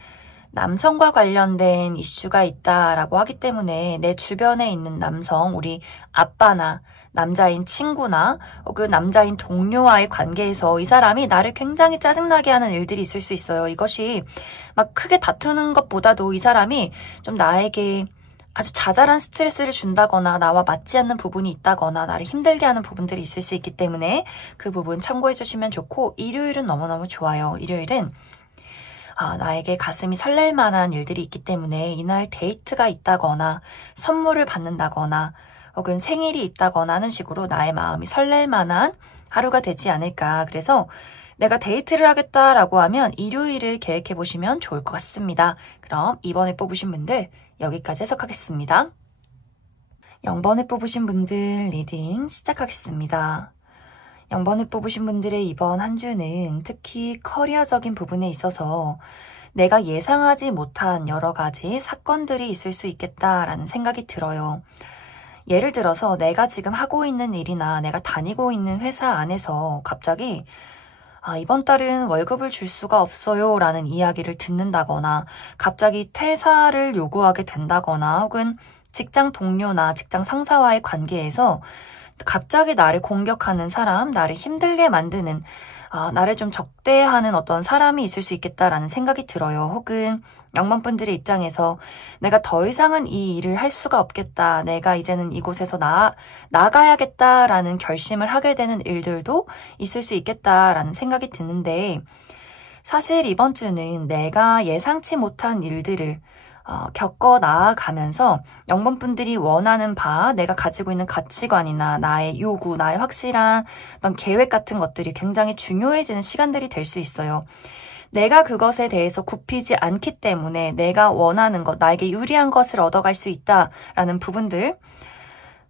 남성과 관련된 이슈가 있다라고 하기 때문에 내 주변에 있는 남성, 우리 아빠나 남자인 친구나 혹은 남자인 동료와의 관계에서 이 사람이 나를 굉장히 짜증나게 하는 일들이 있을 수 있어요. 이것이 막 크게 다투는 것보다도 이 사람이 좀 나에게 아주 자잘한 스트레스를 준다거나 나와 맞지 않는 부분이 있다거나 나를 힘들게 하는 부분들이 있을 수 있기 때문에 그 부분 참고해 주시면 좋고, 일요일은 너무너무 좋아요. 일요일은 나에게 가슴이 설렐 만한 일들이 있기 때문에 이날 데이트가 있다거나 선물을 받는다거나 혹은 생일이 있다거나 하는 식으로 나의 마음이 설렐 만한 하루가 되지 않을까. 그래서 내가 데이트를 하겠다라고 하면 일요일을 계획해 보시면 좋을 것 같습니다. 그럼 2번에 뽑으신 분들 여기까지 해석하겠습니다. 0번에 뽑으신 분들 리딩 시작하겠습니다. 0번을 뽑으신 분들의 이번 한 주는 특히 커리어적인 부분에 있어서 내가 예상하지 못한 여러 가지 사건들이 있을 수 있겠다라는 생각이 들어요. 예를 들어서 내가 지금 하고 있는 일이나 내가 다니고 있는 회사 안에서 갑자기 이번 달은 월급을 줄 수가 없어요 라는 이야기를 듣는다거나 갑자기 퇴사를 요구하게 된다거나 혹은 직장 동료나 직장 상사와의 관계에서 갑자기 나를 공격하는 사람, 나를 힘들게 만드는, 나를 좀 적대하는 어떤 사람이 있을 수 있겠다라는 생각이 들어요. 혹은 0번 분들의 입장에서 내가 더 이상은 이 일을 할 수가 없겠다. 내가 이제는 이곳에서 나가야겠다라는 결심을 하게 되는 일들도 있을 수 있겠다라는 생각이 드는데, 사실 이번 주는 내가 예상치 못한 일들을 겪어 나아가면서 0번 분들이 원하는 바, 내가 가지고 있는 가치관이나 나의 요구, 나의 확실한 어떤 계획 같은 것들이 굉장히 중요해지는 시간들이 될 수 있어요. 내가 그것에 대해서 굽히지 않기 때문에 내가 원하는 것, 나에게 유리한 것을 얻어갈 수 있다라는 부분들,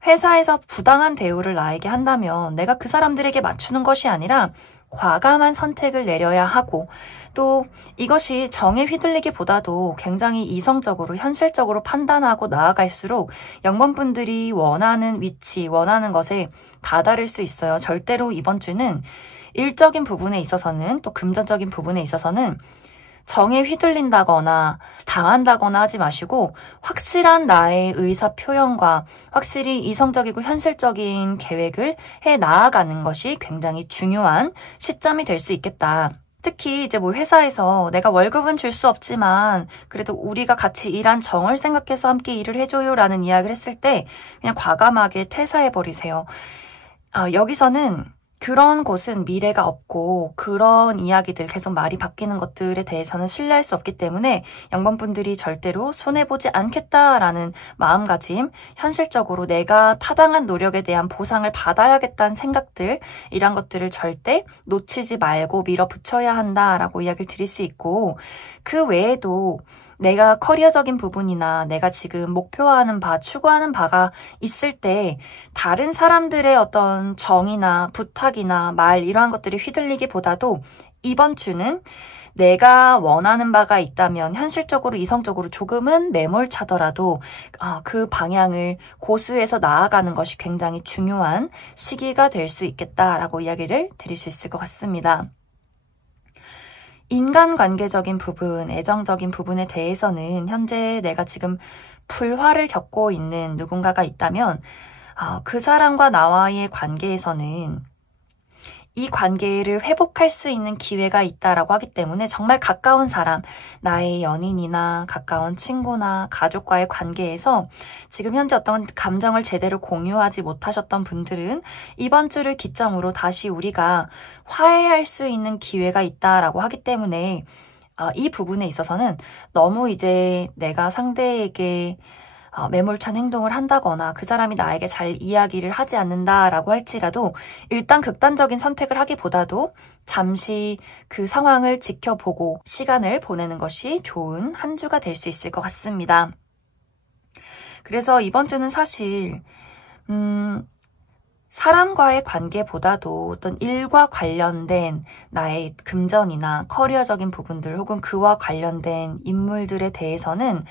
회사에서 부당한 대우를 나에게 한다면 내가 그 사람들에게 맞추는 것이 아니라 과감한 선택을 내려야 하고, 또 이것이 정에 휘둘리기보다도 굉장히 이성적으로 현실적으로 판단하고 나아갈수록 0번 분들이 원하는 위치, 원하는 것에 다다를 수 있어요. 절대로 이번 주는 일적인 부분에 있어서는, 또 금전적인 부분에 있어서는 정에 휘둘린다거나 당한다거나 하지 마시고 확실한 나의 의사 표현과 확실히 이성적이고 현실적인 계획을 해 나아가는 것이 굉장히 중요한 시점이 될 수 있겠다. 특히 이제 뭐 회사에서 내가 월급은 줄 수 없지만 그래도 우리가 같이 일한 정을 생각해서 함께 일을 해줘요 라는 이야기를 했을 때 그냥 과감하게 퇴사해버리세요. 여기서는 그런 곳은 미래가 없고 그런 이야기들 계속 말이 바뀌는 것들에 대해서는 신뢰할 수 없기 때문에 0번 분들이 절대로 손해보지 않겠다라는 마음가짐, 현실적으로 내가 타당한 노력에 대한 보상을 받아야겠다는 생각들, 이런 것들을 절대 놓치지 말고 밀어붙여야 한다라고 이야기를 드릴 수 있고, 그 외에도 내가 커리어적인 부분이나 내가 지금 목표하는 바, 추구하는 바가 있을 때 다른 사람들의 어떤 정이나 부탁이나 말 이러한 것들이 휘둘리기보다도 이번 주는 내가 원하는 바가 있다면 현실적으로 이성적으로 조금은 매몰차더라도 그 방향을 고수해서 나아가는 것이 굉장히 중요한 시기가 될 수 있겠다라고 이야기를 드릴 수 있을 것 같습니다. 인간관계적인 부분, 애정적인 부분에 대해서는 현재 내가 지금 불화를 겪고 있는 누군가가 있다면 그 사람과 나와의 관계에서는 이 관계를 회복할 수 있는 기회가 있다라고 하기 때문에 정말 가까운 사람, 나의 연인이나 가까운 친구나 가족과의 관계에서 지금 현재 어떤 감정을 제대로 공유하지 못하셨던 분들은 이번 주를 기점으로 다시 우리가 화해할 수 있는 기회가 있다라고 하기 때문에 이 부분에 있어서는 너무 이제 내가 상대에게 매몰찬 행동을 한다거나 그 사람이 나에게 잘 이야기를 하지 않는다라고 할지라도 일단 극단적인 선택을 하기보다도 잠시 그 상황을 지켜보고 시간을 보내는 것이 좋은 한 주가 될 수 있을 것 같습니다. 그래서 이번 주는 사실 사람과의 관계보다도 어떤 일과 관련된 나의 금전이나 커리어적인 부분들 혹은 그와 관련된 인물들에 대해서는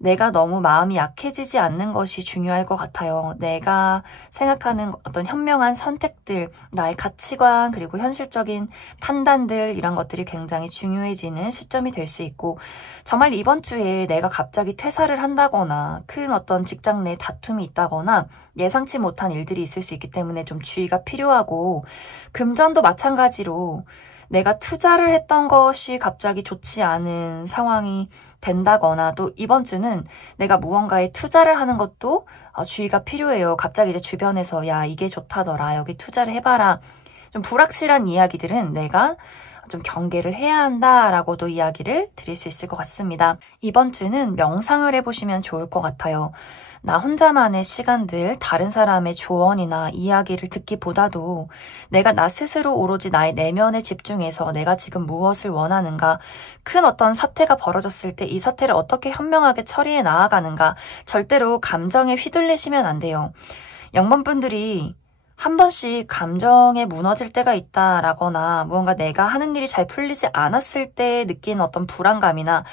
내가 너무 마음이 약해지지 않는 것이 중요할 것 같아요. 내가 생각하는 어떤 현명한 선택들, 나의 가치관, 그리고 현실적인 판단들 이런 것들이 굉장히 중요해지는 시점이 될 수 있고 정말 이번 주에 내가 갑자기 퇴사를 한다거나 큰 어떤 직장 내 다툼이 있다거나 예상치 못한 일들이 있을 수 있기 때문에 좀 주의가 필요하고 금전도 마찬가지로 내가 투자를 했던 것이 갑자기 좋지 않은 상황이 된다거나 또 이번 주는 내가 무언가에 투자를 하는 것도 주의가 필요해요. 갑자기 이제 주변에서 야 이게 좋다더라 여기 투자를 해봐라 좀 불확실한 이야기들은 내가 좀 경계를 해야 한다라고도 이야기를 드릴 수 있을 것 같습니다. 이번 주는 명상을 해보시면 좋을 것 같아요. 나 혼자만의 시간들, 다른 사람의 조언이나 이야기를 듣기보다도 내가 나 스스로 오로지 나의 내면에 집중해서 내가 지금 무엇을 원하는가, 큰 어떤 사태가 벌어졌을 때 이 사태를 어떻게 현명하게 처리해 나아가는가, 절대로 감정에 휘둘리시면 안 돼요. 영범분들이 한 번씩 감정에 무너질 때가 있다라거나 무언가 내가 하는 일이 잘 풀리지 않았을 때 느끼는 어떤 불안감이나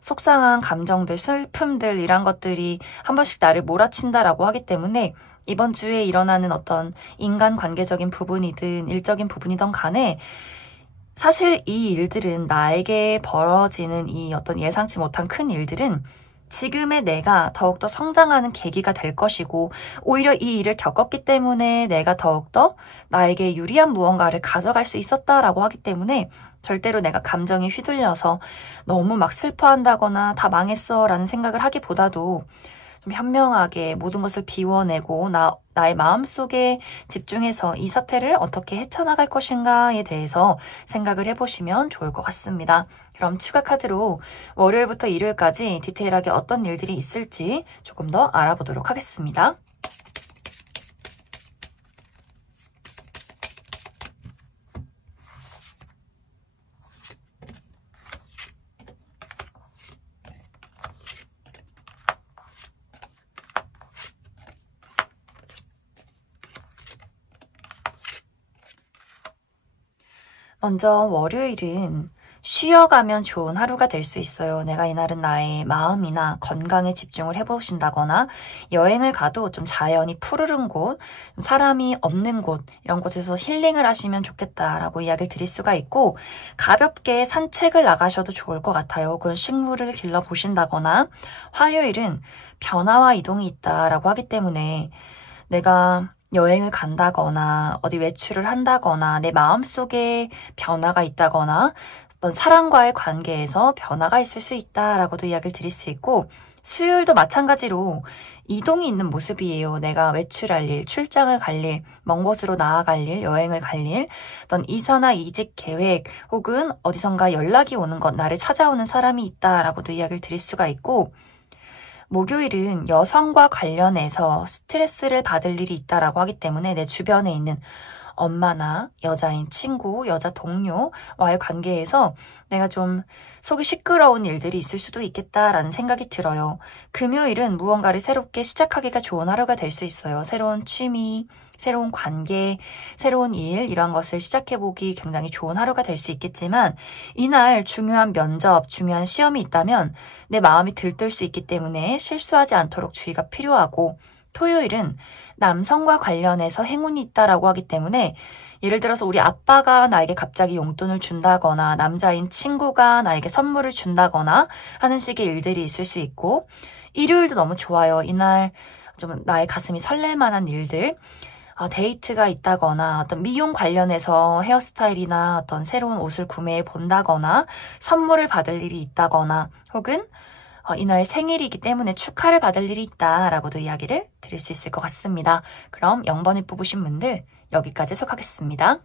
속상한 감정들, 슬픔들 이런 것들이 한 번씩 나를 몰아친다라고 하기 때문에 이번 주에 일어나는 어떤 인간관계적인 부분이든 일적인 부분이든 간에 사실 이 일들은 나에게 벌어지는 이 어떤 예상치 못한 큰 일들은 지금의 내가 더욱더 성장하는 계기가 될 것이고 오히려 이 일을 겪었기 때문에 내가 더욱더 나에게 유리한 무언가를 가져갈 수 있었다라고 하기 때문에 절대로 내가 감정에 휘둘려서 너무 막 슬퍼한다거나 다 망했어 라는 생각을 하기보다도 좀 현명하게 모든 것을 비워내고 나의 마음속에 집중해서 이 사태를 어떻게 헤쳐나갈 것인가에 대해서 생각을 해보시면 좋을 것 같습니다. 그럼 추가 카드로 월요일부터 일요일까지 디테일하게 어떤 일들이 있을지 조금 더 알아보도록 하겠습니다. 먼저 월요일은 쉬어가면 좋은 하루가 될 수 있어요. 내가 이날은 나의 마음이나 건강에 집중을 해보신다거나 여행을 가도 좀 자연이 푸르른 곳, 사람이 없는 곳 이런 곳에서 힐링을 하시면 좋겠다라고 이야기를 드릴 수가 있고 가볍게 산책을 나가셔도 좋을 것 같아요. 혹은 식물을 길러보신다거나 화요일은 변화와 이동이 있다라고 하기 때문에 내가 여행을 간다거나 어디 외출을 한다거나 내 마음속에 변화가 있다거나 어떤 사람과의 관계에서 변화가 있을 수 있다라고도 이야기를 드릴 수 있고 수요일도 마찬가지로 이동이 있는 모습이에요. 내가 외출할 일, 출장을 갈 일, 먼 곳으로 나아갈 일, 여행을 갈 일, 어떤 이사나 이직 계획 혹은 어디선가 연락이 오는 것, 나를 찾아오는 사람이 있다라고도 이야기를 드릴 수가 있고 목요일은 여성과 관련해서 스트레스를 받을 일이 있다라고 하기 때문에 내 주변에 있는 엄마나 여자인 친구, 여자 동료와의 관계에서 내가 좀 속이 시끄러운 일들이 있을 수도 있겠다라는 생각이 들어요. 금요일은 무언가를 새롭게 시작하기가 좋은 하루가 될 수 있어요. 새로운 취미, 새로운 관계, 새로운 일 이런 것을 시작해보기 굉장히 좋은 하루가 될 수 있겠지만 이날 중요한 면접, 중요한 시험이 있다면 내 마음이 들뜰 수 있기 때문에 실수하지 않도록 주의가 필요하고 토요일은 남성과 관련해서 행운이 있다라고 하기 때문에 예를 들어서 우리 아빠가 나에게 갑자기 용돈을 준다거나 남자인 친구가 나에게 선물을 준다거나 하는 식의 일들이 있을 수 있고 일요일도 너무 좋아요. 이날 좀 나의 가슴이 설렐 만한 일들 데이트가 있다거나 어떤 미용 관련해서 헤어스타일이나 어떤 새로운 옷을 구매해 본다거나 선물을 받을 일이 있다거나 혹은 이날 생일이기 때문에 축하를 받을 일이 있다라고도 이야기를 드릴 수 있을 것 같습니다. 그럼 0번을 뽑으신 분들 여기까지 해석하겠습니다.